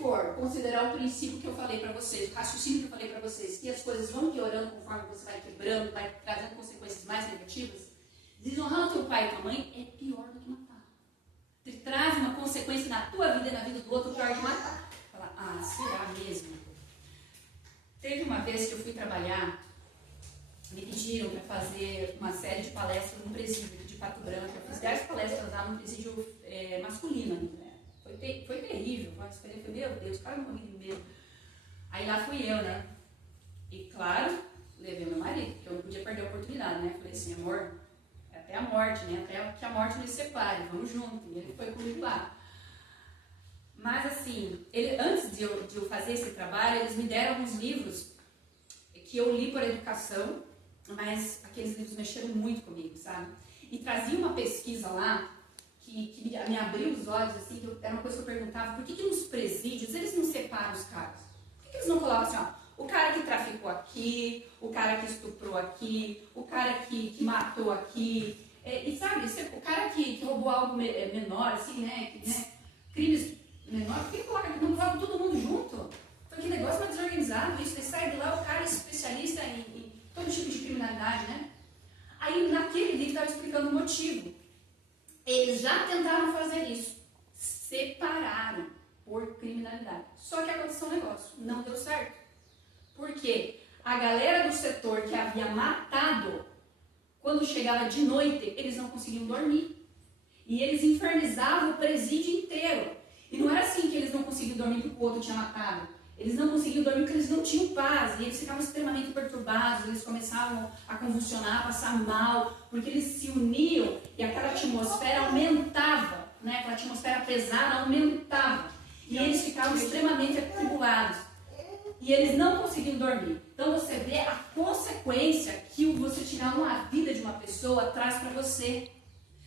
for considerar o princípio que eu falei para vocês, o raciocínio que eu falei para vocês, que as coisas vão piorando conforme você vai quebrando, vai trazendo consequências mais negativas, desonrar o teu pai e tua mãe é pior do que matar. Ele traz uma consequência na tua vida e na vida do outro pior que matar. Fala, ah, será mesmo? Teve uma vez que eu fui trabalhar, me pediram para fazer uma série de palestras no presídio de Pato Branco. Eu fiz 10 palestras lá no presídio masculino. Né? Foi terrível. Foi uma experiência, meu Deus, o cara morreu de medo. Aí lá fui eu, né? E claro, levei meu marido, porque eu não podia perder a oportunidade, né? Falei assim, amor, é até a morte, né? Até que a morte nos separe, vamos junto. E ele foi comigo lá. Mas assim, antes de eu fazer esse trabalho, eles me deram alguns livros que eu li por educação, mas aqueles livros mexeram muito comigo, sabe? E trazia uma pesquisa lá que me abriu os olhos, assim, era uma coisa que eu perguntava, por que nos presídios eles não separam os caras? Por que eles não colocam assim, ó, o cara que traficou aqui, o cara que estuprou aqui, o cara que matou aqui, e sabe, o cara que roubou algo menor, assim, né, crimes menores, por que não coloca todo mundo junto? Então que negócio mais desorganizado isso, sai de lá o cara é especialista em todo tipo de criminalidade, né? Aí naquele livro estava explicando o motivo. Eles já tentaram fazer isso, separaram por criminalidade. Só que aconteceu um negócio, não deu certo. Porque a galera do setor que havia matado, quando chegava de noite, eles não conseguiam dormir. E eles infernizavam o presídio inteiro. E não era assim que eles não conseguiam dormir porque o outro tinha matado. Eles não conseguiam dormir porque eles não tinham paz, e eles ficavam extremamente perturbados, eles começavam a convulsionar, a passar mal, porque eles se uniam e aquela atmosfera aumentava, né? Aquela atmosfera pesada aumentava, e eles ficavam extremamente atribulados, e eles não conseguiam dormir. Então você vê a consequência que você tirar uma vida de uma pessoa traz para você.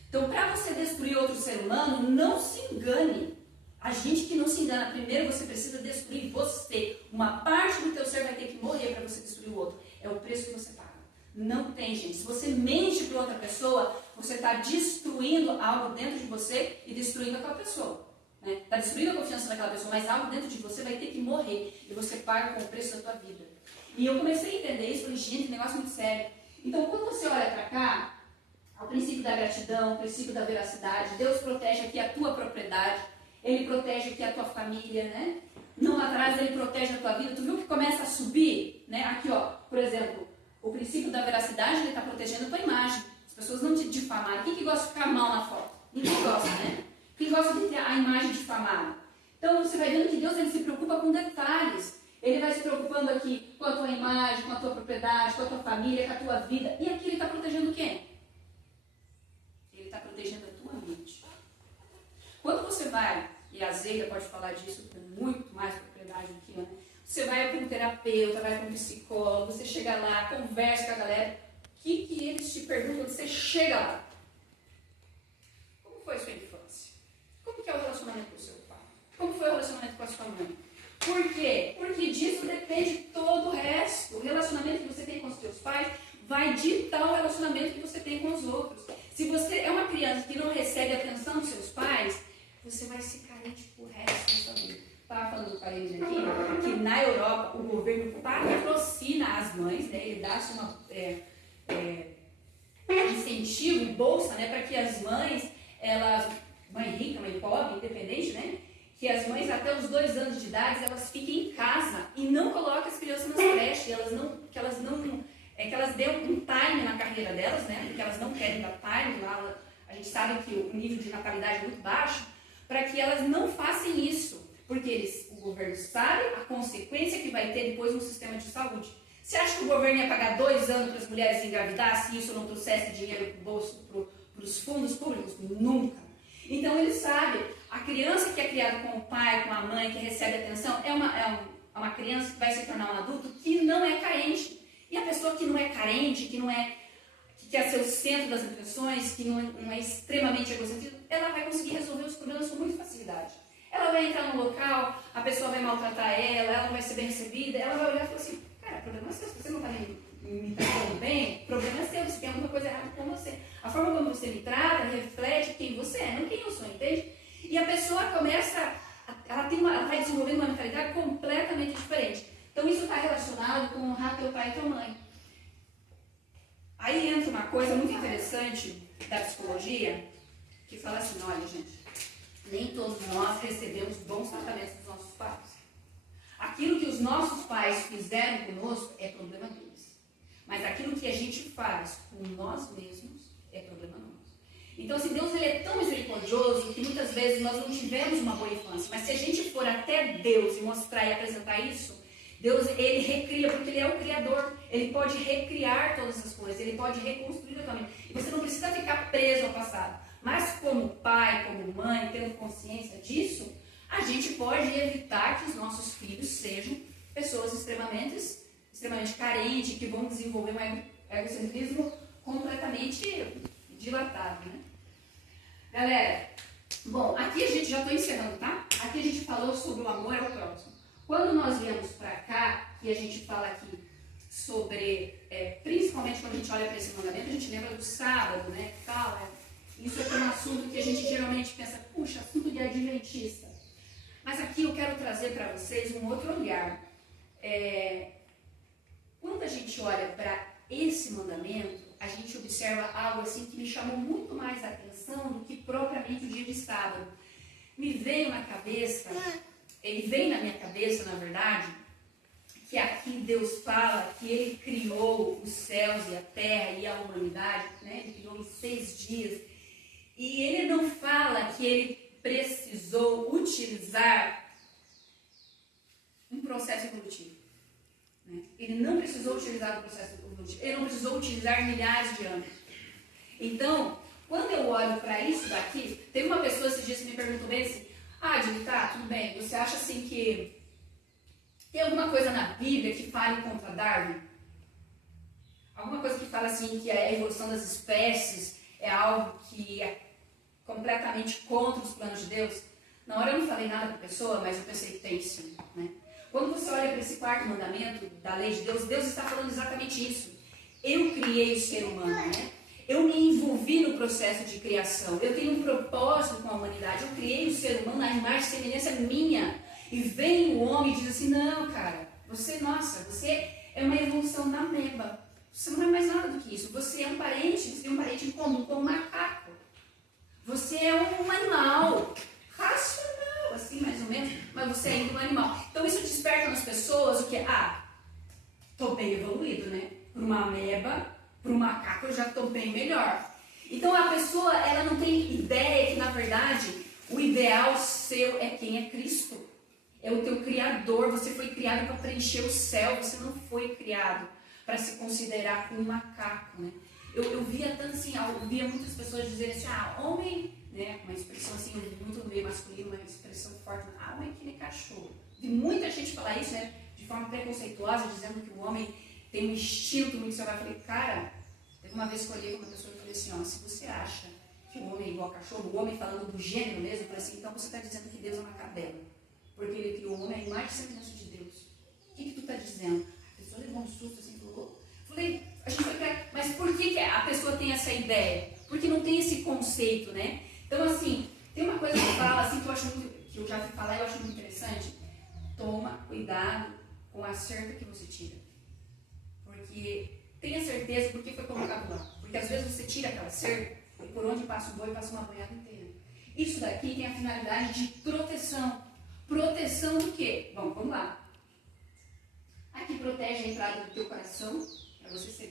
Então para você destruir outro ser humano, não se engane. A gente que não se engana, primeiro você precisa destruir você. Uma parte do teu ser vai ter que morrer para você destruir o outro. É o preço que você paga. Não tem, gente. Se você mente para outra pessoa, você está destruindo algo dentro de você e destruindo aquela pessoa. Está destruindo a confiança daquela pessoa, mas algo dentro de você vai ter que morrer. E você paga com o preço da tua vida. E eu comecei a entender isso, falei, gente, negócio muito sério. Então, quando você olha para cá, o princípio da gratidão, o princípio da veracidade, Deus protege aqui a tua propriedade. Ele protege aqui a tua família, né? Não atrás, ele protege a tua vida. Tu viu que começa a subir, né? Aqui, ó, por exemplo, o princípio da veracidade, ele está protegendo a tua imagem. As pessoas não te difamarem. Quem que gosta de ficar mal na foto? Ninguém gosta, né? Quem gosta de ter a imagem difamada? Então, você vai vendo que Deus, ele se preocupa com detalhes. Ele vai se preocupando aqui com a tua imagem, com a tua propriedade, com a tua família, com a tua vida. E aqui ele está protegendo quem? Ele está protegendo a tua mente. Quando você vai, e a Zeida pode falar disso com muito mais propriedade do que eu, né? Você vai para um terapeuta, vai para um psicólogo, você chega lá, conversa com a galera, o que eles te perguntam quando você chega lá? Como foi a sua infância? Como que é o relacionamento com o seu pai? Como foi o relacionamento com a sua mãe? Por quê? Porque disso depende todo o resto. O relacionamento que você tem com os seus pais vai ditar o relacionamento que você tem com os outros. Se você é uma criança que não recebe a atenção dos seus pais, você vai ser carente pro resto da sua vida. Estava falando do parênteses aqui, que na Europa o governo patrocina as mães, né? Ele dá-se uma incentivo, bolsa, né? Para que as mães, mãe rica, mãe pobre, independente, né? Que as mães até os 2 anos de idade, elas fiquem em casa e não coloquem as crianças nas creches, que elas dêem um time na carreira delas, né? Porque elas não querem dar time lá. A gente sabe que o nível de natalidade é muito baixo, para que elas não façam isso, porque o governo sabe a consequência que vai ter depois no sistema de saúde. Você acha que o governo ia pagar 2 anos para as mulheres engravidar se isso não trouxesse dinheiro para o bolso, para os fundos públicos? Nunca. Então ele sabe, a criança que é criada com o pai, com a mãe, que recebe atenção, é uma criança que vai se tornar um adulto que não é carente. E a pessoa que não é carente, que quer ser o centro das atenções, que não é extremamente egocentrista, ela vai conseguir resolver os problemas com muita facilidade. Ela vai entrar no local, a pessoa vai maltratar ela não vai ser bem recebida, ela vai olhar e falar assim, cara, o problema é seu, se você não está me tratando bem, o problema é seu, se tem alguma coisa errada com você. A forma como você me trata reflete quem você é, não quem eu sou, entende? E a pessoa começa a ela está desenvolvendo uma mentalidade completamente diferente. Então isso está relacionado com honrar teu pai e tua mãe. Aí entra uma coisa muito interessante da psicologia, que fala assim, olha gente, nem todos nós recebemos bons tratamentos dos nossos pais. Aquilo que os nossos pais fizeram conosco é problema deles. Mas aquilo que a gente faz com nós mesmos é problema nosso. Então, assim, Deus ele é tão misericordioso que muitas vezes nós não tivemos uma boa infância. Mas se a gente for até Deus e mostrar e apresentar isso, Deus, ele recria, porque ele é o Criador. Ele pode recriar todas as coisas, ele pode reconstruir a tua mente. E você não precisa ficar preso ao passado. Mas como pai, como mãe, tendo consciência disso, a gente pode evitar que os nossos filhos sejam pessoas extremamente carentes, que vão desenvolver um egocentrismo completamente dilatado, né? Galera, bom, aqui a gente já está encerrando, tá? Aqui a gente falou sobre o amor ao próximo. Quando nós viemos para cá, e a gente fala aqui sobre, principalmente quando a gente olha para esse mandamento, a gente lembra do sábado, né? Isso é um assunto que a gente geralmente pensa, puxa, assunto de adventista. Mas aqui eu quero trazer para vocês um outro olhar. Quando a gente olha para esse mandamento, a gente observa algo assim que me chamou muito mais a atenção do que propriamente o dia de sábado. Ele veio na minha cabeça, na verdade, que aqui Deus fala que Ele criou os céus e a terra e a humanidade, né? Ele criou em 6 dias. E Ele não fala que Ele precisou utilizar um processo evolutivo. Né? Ele não precisou utilizar o processo evolutivo. Ele não precisou utilizar milhares de anos. Então, quando eu olho para isso daqui, teve uma pessoa esses dias que me perguntou bem assim, Dini, tá, tudo bem, você acha assim que tem alguma coisa na Bíblia que fale contra Darwin? Alguma coisa que fala assim que a evolução das espécies é algo que é completamente contra os planos de Deus? Na hora eu não falei nada para a pessoa, mas eu pensei que tem sim, né? Quando você olha para esse 4º mandamento da lei de Deus, Deus está falando exatamente isso. Eu criei o ser humano, né? Eu me envolvi no processo de criação. Eu tenho um propósito com a humanidade. Eu criei o ser humano, a imagem e semelhança minha. E vem o homem e diz assim, não, cara, você é uma evolução da ameba. Você não é mais nada do que isso. Você tem um parente em comum com um macaco. Você é um animal racional, assim, mais ou menos, mas você é ainda um animal. Então isso desperta nas pessoas o que? Tô bem evoluído, né? Para uma ameba, para um macaco, eu já estou bem melhor. Então a pessoa, ela não tem ideia que, na verdade, o ideal seu é quem é Cristo. É o teu Criador. Você foi criado para preencher o céu. Você não foi criado para se considerar como um macaco, né? Eu via tanto assim, eu via muitas pessoas dizerem assim, homem, né? Uma expressão assim, muito no meio masculino, uma expressão forte, homem que nem cachorro. Vi muita gente falar isso, né? De forma preconceituosa, dizendo que o homem tem um instinto muito selvagem. Eu falei, cara, teve uma vez que eu olhei uma pessoa e falei assim, se você acha que o homem é igual a cachorro, o homem falando do gênero mesmo, eu falei assim, então você está dizendo que Deus é uma cadela. Porque ele criou o homem à imagem e semelhança de Deus. O que tu está dizendo? A pessoa levou um susto assim, falou, falei, a gente foi pra... Mas por que a pessoa tem essa ideia? Porque não tem esse conceito, né? Então, assim, tem uma coisa que fala, assim, que eu já fui falar e eu acho muito interessante. Toma cuidado com a cerca que você tira. Porque tenha certeza por que foi colocado lá. Porque às vezes você tira aquela cerca e por onde passa o boi, passa uma boiada inteira. Isso daqui tem a finalidade de proteção. Proteção do quê? Bom, vamos lá. Aqui protege a entrada do teu coração, para você ser